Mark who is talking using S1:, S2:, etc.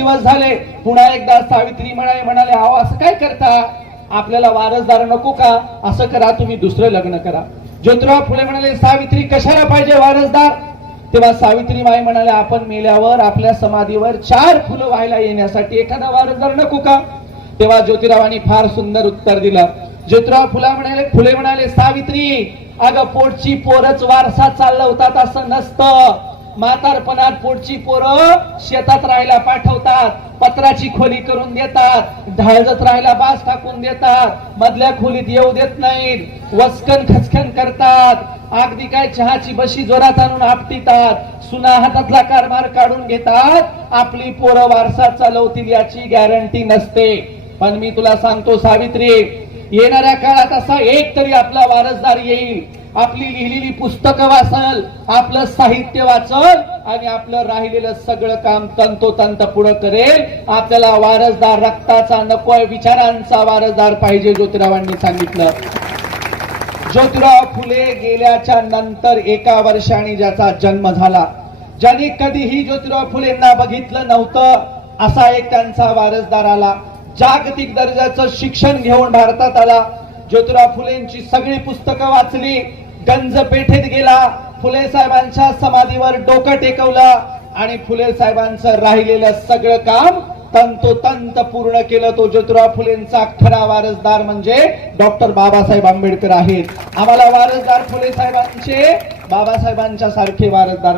S1: दिवस झाले. पुन्हा एकदा सावित्री म्हणाले म्हणाले अहो असं काय करता? आपल्याला वारसदार नको का? असं करा तुम्ही दुसरं लग्न करा. ज्योतिराव फुले म्हणाले सावित्री कशाला पाहिजे वारसदार? तेव्हा सावित्री माई म्हणाले आपण मेल्यावर आपल्या समाधीवर चार फुलं व्हायला येण्यासाठी एखादा वारसदार नको का? तेव्हा ज्योतिरावांनी फार सुंदर उत्तर दिलं. ज्योतिराव फुला म्हणाले फुले म्हणाले सावित्री अगं पोटची पोरच वारसा चालवतात असं नसतं. म्हातारपणात पोटची पोरं शेतात राहायला पाठवतात. पत्राची खोली करून देतात. ढाळजत राहायला बास टाकून देतात. मधल्या खोलीत येऊ देत नाहीत. वस्कन खचखन करतात. अगदी काय चहाची बशी जोरात आणून आपटितात. सुना हातातला कारभार काढून घेतात. आपली पोरं वारसा चालवतील याची गॅरंटी नसते. पण मी तुला सांगतो सावित्री येणाऱ्या काळात असा एक तरी आपला वारसदार येईल. आपली लिहिलेली पुस्तकं वाचल आपलं साहित्य वाचल आणि आपलं राहिलेलं सगळं काम तंतोतंत पुढं करेल. आपल्याला वारसदार रक्ताचा नकोय विचारांचा वारसदार पाहिजे ज्योतिरावांनी सांगितलं. ज्योतिराव फुले गेल्याच्यानंतर एका वर्षाने ज्याचा जन्म झाला. ज्यांनी कधीही ज्योतिराव फुलेंना बघितलं नव्हतं असा एक त्यांचा वारसदार आला. जागतिक दर्जाचं शिक्षण घेऊन भारतात आला. ज्योतिराव फुलेंची सगळी पुस्तकं वाचली. गंज पेठेत गेला. फुले साहेबांच्या समाधीवर डोकं टेकवलं. आणि फुले साहेबांचं राहिलेलं सगळं काम तंतोतंत पूर्ण केलं. तो ज्योतिराव फुलेंचा खरा वारसदार म्हणजे डॉक्टर बाबासाहेब आंबेडकर आहेत. आम्हाला वारसदार फुले साहेबांचे बाबासाहेबांच्या सारखे वारसदार